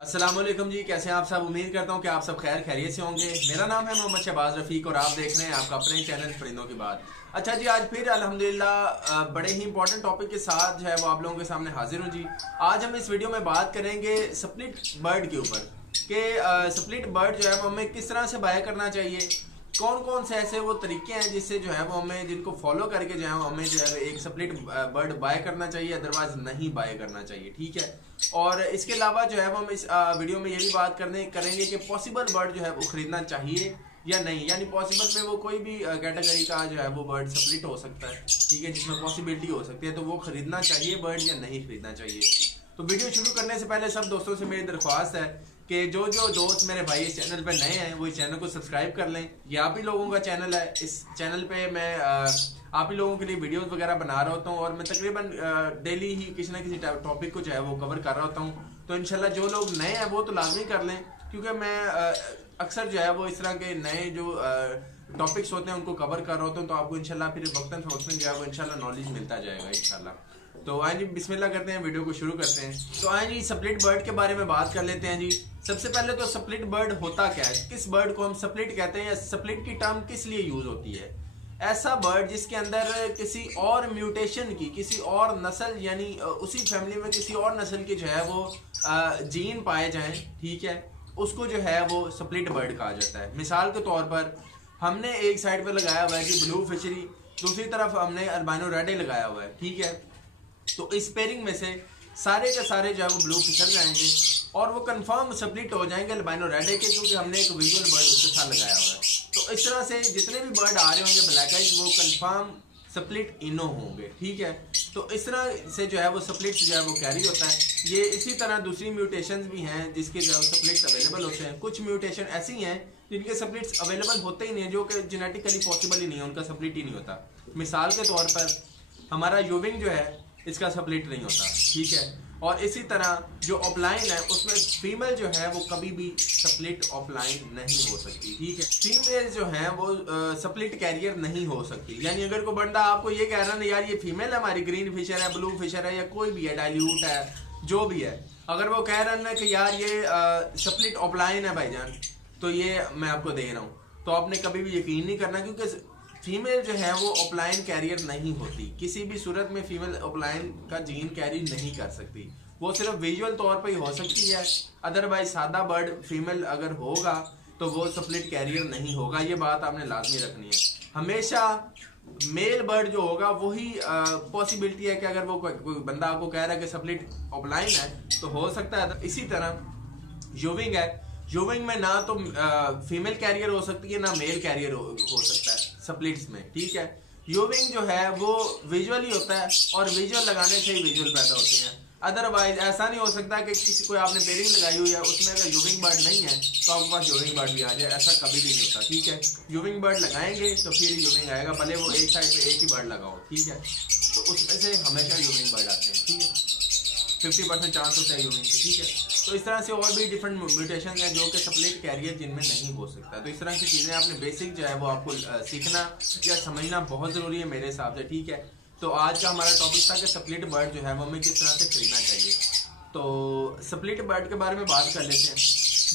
अस्सलामुअलैकुम जी, कैसे हैं आप सब। उम्मीद करता हूं कि आप सब खैर खैरियत से होंगे। मेरा नाम है मोहम्मद शहबाज रफीक और आप देख रहे हैं आपका अपने चैनल परिंदों की बात। अच्छा जी, आज फिर अल्हम्दुलिल्लाह बड़े ही इंपॉर्टेंट टॉपिक के साथ जो है वो आप लोगों के सामने हाजिर हूं जी। आज हम इस वीडियो में बात करेंगे स्प्लिट बर्ड के ऊपर कि स्प्लिट बर्ड जो है वो हमें किस तरह से बाय करना चाहिए, कौन कौन से ऐसे वो तरीके हैं जिससे जो है वो हमें जिनको फॉलो करके जो है हमें जो है एक स्प्लिट बर्ड बाय करना चाहिए, अदरवाइज नहीं बाय करना चाहिए। ठीक है। और इसके अलावा जो है वो हम इस वीडियो में ये भी बात करेंगे कि पॉसिबल बर्ड जो है वो खरीदना चाहिए या नहीं, यानी पॉसिबल में वो कोई भी कैटेगरी का जो है वो बर्ड स्प्लिट हो सकता है, ठीक है, जिसमें पॉसिबिलिटी हो सकती है, तो वो खरीदना चाहिए बर्ड या नहीं खरीदना चाहिए। तो वीडियो शुरू करने से पहले सब दोस्तों से मेरी दरख्वास्त है कि जो दोस्त मेरे भाई इस चैनल पे नए हैं वो इस चैनल को सब्सक्राइब कर लें। ये आप ही लोगों का चैनल है। इस चैनल पे मैं आप ही लोगों के लिए वीडियोस वगैरह बना रहा होता हूँ और मैं तकरीबन डेली ही किसी ना किसी टॉपिक को जो है वो कवर कर रहा होता हूँ। तो इंशाल्लाह जो लोग नए हैं वो तो लाजमी कर लें, क्योंकि मैं अक्सर जो है वो इस तरह के नए जो टॉपिक्स होते हैं उनको कवर कर रहा होता हूँ, तो आपको इंशाल्लाह फिर वक्तन फवक्तन जो है वो इंशाल्लाह नॉलेज मिलता जाएगा इंशाल्लाह। तो आए जी, बिस्मिल्लाह करते हैं, वीडियो को शुरू करते हैं। तो आए जी, स्प्लिट बर्ड के बारे में बात कर लेते हैं जी। सबसे पहले तो स्प्लिट बर्ड होता क्या है, किस बर्ड को हम स्प्लिट कहते हैं या स्प्लिट की टर्म किस लिए यूज होती है। ऐसा बर्ड जिसके अंदर किसी और म्यूटेशन की, किसी और नस्ल यानी उसी फैमिली में किसी और नस्ल के जो है वो जीन पाए जाएं, ठीक है, उसको जो है वो स्प्लिट बर्ड कहा जाता है। मिसाल के तौर पर हमने एक साइड पे लगाया हुआ है कि ब्लू फिशरी, दूसरी तरफ हमने अल्बाइनो रेड लगाया हुआ है, ठीक है। तो इस पेयरिंग में से सारे के सारे जो है वो ब्लू फिशर जाएंगे और वो कंफर्म स्प्लिट हो जाएंगे अल्बाइनो रेड के, क्योंकि हमने एक विजुअल बर्ड उसके साथ लगाया हुआ है। तो इस तरह से जितने भी बर्ड आ रहे होंगे ब्लैक आइज वो कंफर्म स्प्लिट इनो होंगे, ठीक है। तो इस तरह से जो है वो स्प्लिट जो है वो कैरी होता है। ये इसी तरह दूसरी म्यूटेशंस भी हैं जिसके जो है स्प्लिट्स अवेलेबल होते हैं। कुछ म्यूटेशन ऐसी हैं जिनके स्प्लिट्स अवेलेबल होते ही नहीं है, जो कि जेनेटिकली पॉसिबल ही नहीं है, उनका स्प्लिट ही नहीं होता। मिसाल के तौर पर हमारा यूविंग जो है इसका स्प्लिट नहीं होता, ठीक है। और इसी तरह जो ऑफलाइन है उसमें फीमेल जो है वो कभी भी स्प्लिट ऑफलाइन नहीं हो सकती, ठीक है। फीमेल जो है वो स्प्लिट कैरियर नहीं हो सकती। यानी अगर कोई बंदा आपको ये कह रहा है ना यार ये फीमेल है हमारी, ग्रीन फिशर है, ब्लू फिशर है, या कोई भी है, डाइल्यूट है, जो भी है, अगर वो कह रहा है ना कि यार ये स्प्लिट ऑफलाइन है भाईजान, तो ये मैं आपको दे रहा हूँ, तो आपने कभी भी यकीन नहीं करना, क्योंकि फीमेल जो है वो ऑफलाइन कैरियर नहीं होती। किसी भी सूरत में फीमेल ऑफलाइन का जीन कैरी नहीं कर सकती, वो सिर्फ विजुअल तौर पर ही हो सकती है। अदरवाइज सादा बर्ड फीमेल अगर होगा तो वो स्प्लिट कैरियर नहीं होगा, ये बात आपने लाजमी रखनी है। हमेशा मेल बर्ड जो होगा वही पॉसिबिलिटी है कि अगर वो कोई बंदा आपको कह रहा है कि स्प्लिट ऑफलाइन है तो हो सकता है। इसी तरह यूविंग है, यूविंग में ना तो फीमेल कैरियर हो सकती है ना मेल कैरियर हो सकता है स्प्लिट्स में, ठीक है। यूविंग जो है वो विजुअल ही होता है और विजुअल लगाने से ही विजुअल पैदा होते हैं। अदरवाइज ऐसा नहीं हो सकता कि किसी कोई आपने पेयरिंग लगाई हुई है उसमें अगर यूविंग बर्ड नहीं है तो आपके पास यूविंग बर्ड भी आ जाए, ऐसा कभी भी नहीं होता, ठीक है। यूविंग बर्ड लगाएंगे तो फिर यूविंग आएगा, भले वो एक साइड पे एक ही बर्ड लगाओ, ठीक है। तो उसमें से हमेशा यूविंग बर्ड आते हैं, ठीक है। 50% चांस होता है यूविंग की, ठीक है। तो इस तरह से और भी डिफरेंट म्यूटेशन है जो कि स्प्लिट कैरियर जिनमें नहीं हो सकता। तो इस तरह की चीज़ें आपने बेसिक जो है वो आपको सीखना या समझना बहुत ज़रूरी है मेरे हिसाब से, ठीक है। तो आज का हमारा टॉपिक था कि स्प्लिट बर्ड जो है वो हमें किस तरह से खरीदना चाहिए। तो स्प्लिट बर्ड के बारे में बात कर लेते हैं।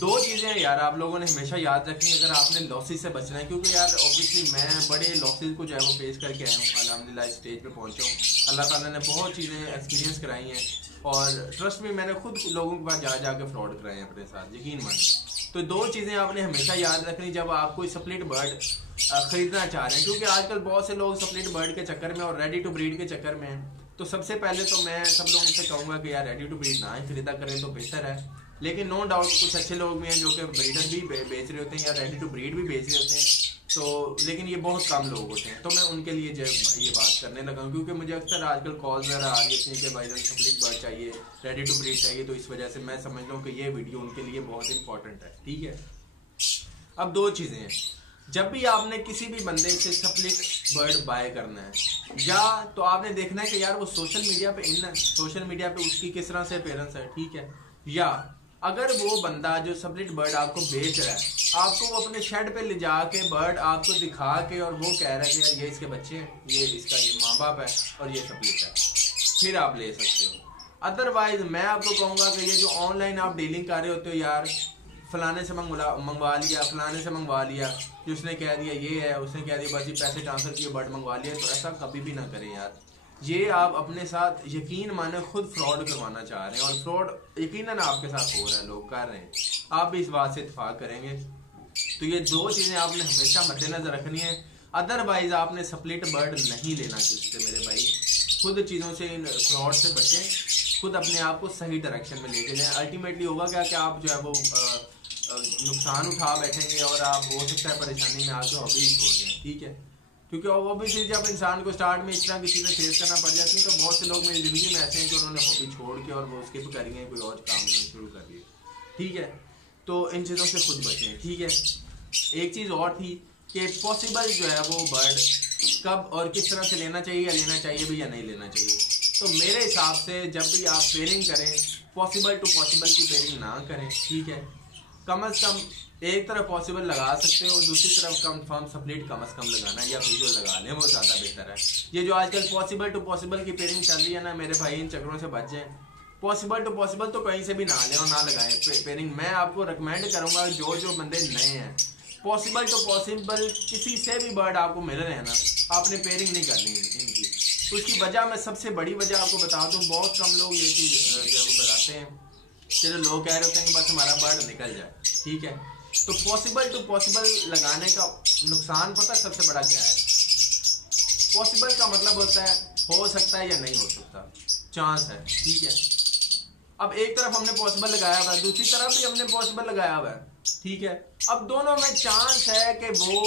दो चीज़ें यार आप लोगों ने हमेशा याद रखनी अगर आपने लॉसेस से बचना है, क्योंकि यार ऑब्वियसली मैं बड़े लॉसेस को जो है वो फेस करके आया हूँ, अल्हम्दुलिल्लाह इस स्टेज पे पहुँचा हूँ। अल्लाह ताला ने बहुत चीज़ें एक्सपीरियंस कराई हैं और ट्रस्ट में मैंने खुद लोगों के पास जा के फ्रॉड कराए हैं अपने साथ, यकीन माने। तो दो चीज़ें आपने हमेशा याद रखनी जब आप कोई स्प्लिट बर्ड खरीदना चाह रहे हैं, क्योंकि आजकल बहुत से लोग स्प्लिट बर्ड के चक्कर में और रेडी टू ब्रीड के चक्कर में हैं। तो सबसे पहले तो मैं सब लोगों से कहूँगा कि यार रेडी टू ब्रीड ना ही खरीदा करें तो बेहतर है। लेकिन नो डाउट कुछ अच्छे लोग भी हैं जो कि ब्रीडर भी बेच रहे होते हैं या रेडी टू ब्रीड भी बेच रहे होते हैं, तो लेकिन ये बहुत कम लोग होते हैं। तो मैं उनके लिए जो ये बात करने लगा हूँ, क्योंकि मुझे अक्सर आजकल कॉल वगैरह आ रही होती है कि भाई स्प्लिट बर्ड चाहिए, रेडी टू ब्रीड चाहिए, तो इस वजह से मैं समझ लूँ कि ये वीडियो उनके लिए बहुत इंपॉर्टेंट है, ठीक है। अब दो चीज़ें हैं, जब भी आपने किसी भी बंदे से स्प्लिट बर्ड बाय करना है या तो आपने देखना है कि यार वो सोशल मीडिया पे इन है, सोशल मीडिया पे उसकी किस तरह से अपीयरेंस है, ठीक है। या अगर वो बंदा जो स्प्लिट बर्ड आपको बेच रहा है आपको वो अपने शेड पे ले जाके बर्ड आपको दिखा के और वो कह रहा है कि यार ये इसके बच्चे हैं, ये इसका ये माँ बाप है और ये स्प्लिट है, फिर आप ले सकते हो। अदरवाइज मैं आपको कहूँगा कि ये जो ऑनलाइन आप डीलिंग कर रहे होते हो यार, फलाने से मंगवा लिया, फलाने से मंगवा लिया, कि उसने कह दिया ये है, उसने कह दिया बस ये पैसे ट्रांसफर किए बट मंगवा लिया, तो ऐसा कभी भी ना करें यार। ये आप अपने साथ यकीन माने खुद फ्रॉड करवाना चाह रहे हैं, और फ्रॉड यकीनन आपके साथ हो रहा है, लोग कर रहे हैं, आप भी इस बात से इत्तेफाक करेंगे। तो ये दो चीज़ें आपने हमेशा मद्देनजर रखनी है। अदरवाइज आपने स्प्लिट बर्ड नहीं लेना किससे मेरे भाई। खुद चीज़ों से, इन फ्रॉड से बचें, खुद अपने आप को सही डायरेक्शन में लेके जाएं। अल्टीमेटली होगा क्या कि आप जो है वो नुकसान उठा बैठेंगे और आप हो सकता है परेशानी में आके हॉबी छोड़ दें, ठीक है। क्योंकि ऑब्वियसली जब इंसान को स्टार्ट में इस तरह की चीज़ें फेस करना पड़ जाती हैं तो बहुत से लोग मेरी ज़िंदगी में ऐसे हैं कि उन्होंने हॉबी छोड़ के और वो स्किप करेंगे, कोई और काम शुरू कर दिए, ठीक है। तो इन चीज़ों से खुद बचें, ठीक है। एक चीज़ और थी कि पॉसिबल जो है वो बर्ड कब और किस तरह से लेना चाहिए, या लेना चाहिए भी या नहीं लेना चाहिए। तो मेरे हिसाब से जब भी आप पेयरिंग करें, पॉसिबल टू पॉसिबल की पेयरिंग ना करें, ठीक है। कम अज़ कम एक तरफ पॉसिबल लगा सकते हो, दूसरी तरफ कंफर्म स्प्लिट कम अज़ कम लगाना, या विजुअल लगा लें, वो ज़्यादा बेहतर है। ये जो आजकल पॉसिबल टू पॉसिबल की पेयरिंग चल रही है ना मेरे भाई, इन चक्करों से बच जाएं। पॉसिबल टू पॉसिबल तो कहीं से भी ना लें और ना लगाएं पेयरिंग। मैं आपको रिकमेंड करूंगा, जो बंदे नए हैं, पॉसिबल टू पॉसिबल किसी से भी बर्ड आपको मिल रहे हैं ना, आपने पेयरिंग नहीं करनी इनकी। उसकी वजह मैं सबसे बड़ी वजह आपको बता दूं, बहुत कम लोग ये चीज़ जो बताते हैं, चलो लोग कह रहे होते हैं कि बस हमारा बर्ड निकल जाए, ठीक है। तो पॉसिबल टू पॉसिबल लगाने का नुकसान पता सबसे बड़ा क्या है? पॉसिबल का मतलब होता है हो सकता है या नहीं हो सकता, चांस है, ठीक है। अब एक तरफ हमने पॉसिबल लगाया हुआ है, दूसरी तरफ भी हमने पॉसिबल लगाया हुआ है, ठीक है। अब दोनों में चांस है कि वो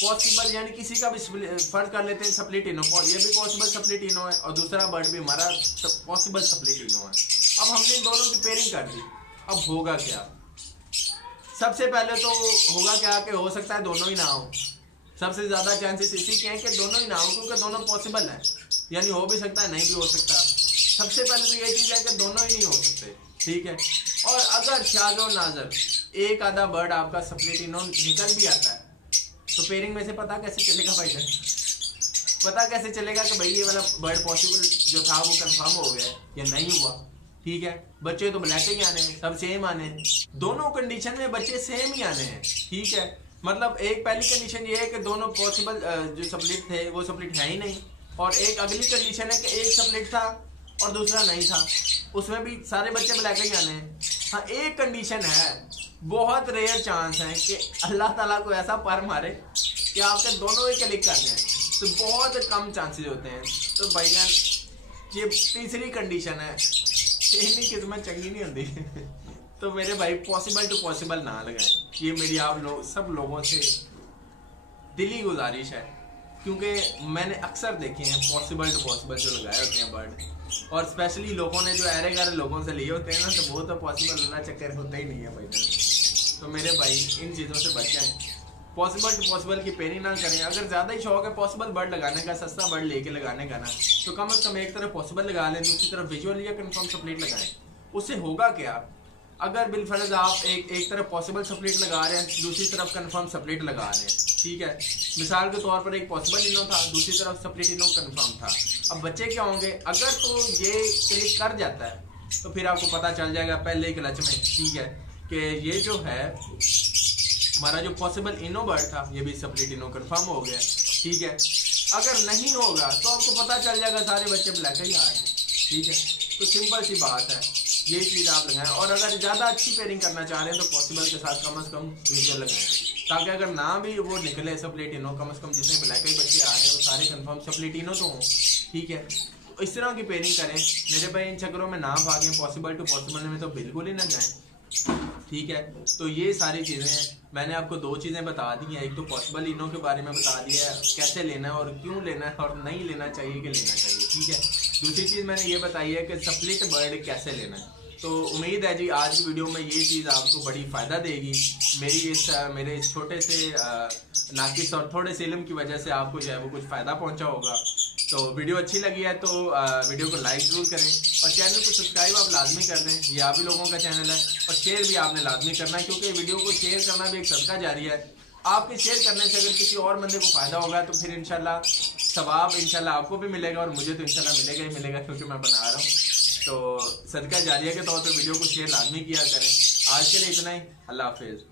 पॉसिबल, यानी किसी का भी फर्ज कर लेते हैं स्प्लिट इनो, ये भी पॉसिबल स्प्लिट इनो है और दूसरा बर्ड भी हमारा पॉसिबल स्प्लिट इनो है। अब हमने इन दोनों की पेयरिंग कर दी, अब होगा क्या? सबसे पहले तो होगा क्या कि हो सकता है दोनों ही ना हो। सबसे ज्यादा चांसेस इसी के हैं कि दोनों ही ना हो, क्योंकि दोनों पॉसिबल है, यानी हो भी सकता है नहीं भी हो सकता। सबसे पहले तो ये चीज है कि दोनों ही नहीं हो सकते, ठीक है। और अगर शाज़ और नाज़र एक आधा बर्ड आपका स्प्लिट इनो निकल भी आता है, तो पेयरिंग में से पता कैसे चलेगा भाई? पता कैसे चलेगा कि भाई ये वाला बर्ड पॉसिबल जो था वो कंफर्म हो गया या नहीं हुआ, ठीक है। बच्चे तो ब्लैक ही आने हैं, सब सेम आने हैं, दोनों कंडीशन में बच्चे सेम ही आने हैं, ठीक है। मतलब एक पहली कंडीशन ये है कि दोनों पॉसिबल जो स्प्लिट थे वो स्प्लिट है ही नहीं, और एक अगली कंडीशन है कि एक स्प्लिट था और दूसरा नहीं था, उसमें भी सारे बच्चे ब्लैक ही आने हैं। हाँ, एक कंडीशन है, बहुत रेयर चांस है कि अल्लाह ताला को ऐसा पर मारे कि आपके दोनों ही क्लिक कर जाए, तो बहुत कम चांसेस होते हैं। तो भाईजान ये तीसरी कंडीशन है, इतनी किस्मत चंगी नहीं होती। तो मेरे भाई पॉसिबल टू पॉसिबल ना लगाएं, ये मेरी आप लोग सब लोगों से दिली गुजारिश है, क्योंकि मैंने अक्सर देखे हैं पॉसिबल टू पॉसिबल जो लगाए होते हैं बर्ड, और स्पेशली लोगों ने जो अरे गरे लोगों से लिए होते हैं ना, तो वो तो पॉसिबल होना चक्कर होता ही नहीं है भाई। तो मेरे भाई इन चीज़ों से बच जाएं, पॉसिबल टू पॉसिबल की पेयरिंग ना करें। अगर ज़्यादा ही शौक है पॉसिबल बर्ड लगाने का, सस्ता बर्ड लेके लगाने का ना, तो कम से कम एक तरफ पॉसिबल लगा लें, दूसरी तरफ विजुअल या कंफर्म स्प्लिट लगाएं। उससे होगा क्या, अगर बिलफर्ज आप एक तरफ पॉसिबल स्प्लिट लगा रहे हैं, दूसरी तरफ कंफर्म स्प्लिट लगा रहे हैं, ठीक है। मिसाल के तौर पर एक पॉसिबल इनो था, दूसरी तरफ स्प्लिट इनो कंफर्म था। अब बच्चे क्या होंगे, अगर तो ये क्लिक कर जाता है तो फिर आपको पता चल जाएगा पहले क्लच में, ठीक है, कि ये जो है हमारा जो पॉसिबल इनो बर्ड था ये भी स्प्लिट इनो कंफर्म हो गया, ठीक है। अगर नहीं होगा तो आपको पता चल जाएगा सारे बच्चे ब्लैक ही आ रहे हैं, ठीक है। तो सिंपल सी बात है, ये चीज़ आप लगाएं। और अगर ज़्यादा अच्छी पेयरिंग करना चाह रहे हैं तो पॉसिबल के साथ कम से कम विजुअल लगाएं, ताकि अगर ना भी वो निकले स्प्लिट इनो, कम से कम जितने ब्लैक ही बच्चे आ रहे हैं वो सारे कंफर्म स्प्लिट इनो तो हों, ठीक है। तो इस तरह की पेयरिंग करें मेरे भाई, इन चक्करों में ना भागें, पॉसिबल टू पॉसिबल में तो बिल्कुल ही ना जाएं, ठीक है। तो ये सारी चीज़ें हैं, मैंने आपको दो चीज़ें बता दी हैं। एक तो पॉसिबल इनो के बारे में बता दिया है, कैसे लेना है और क्यों लेना है और नहीं लेना चाहिए कि लेना चाहिए, ठीक है। दूसरी चीज़ मैंने ये बताई है कि स्प्लिट बर्ड कैसे लेना है। तो उम्मीद है जी आज की वीडियो में ये चीज़ आपको बड़ी फ़ायदा देगी। मेरे इस छोटे से नाकिस और थोड़े से इल्म की वजह से आपको जो है वो कुछ फ़ायदा पहुंचा होगा। तो वीडियो अच्छी लगी है तो वीडियो को लाइक ज़रूर करें और चैनल को सब्सक्राइब आप लाजमी कर दें, ये आप ही लोगों का चैनल है। और शेयर भी आपने लाजमी करना है, क्योंकि वीडियो को शेयर करना भी एक सदका जारी है। आपके शेयर करने से अगर किसी और बंदे को फ़ायदा होगा तो फिर इंशाल्लाह सवाब इंशाल्लाह आपको भी मिलेगा और मुझे तो इंशाल्लाह मिलेगा ही मिलेगा, क्योंकि मैं बना रहा हूँ। तो सदका जारिया के तौर पे वीडियो को शेयर लाजमी किया करें। आज के लिए इतना ही, अल्लाह हाफिज।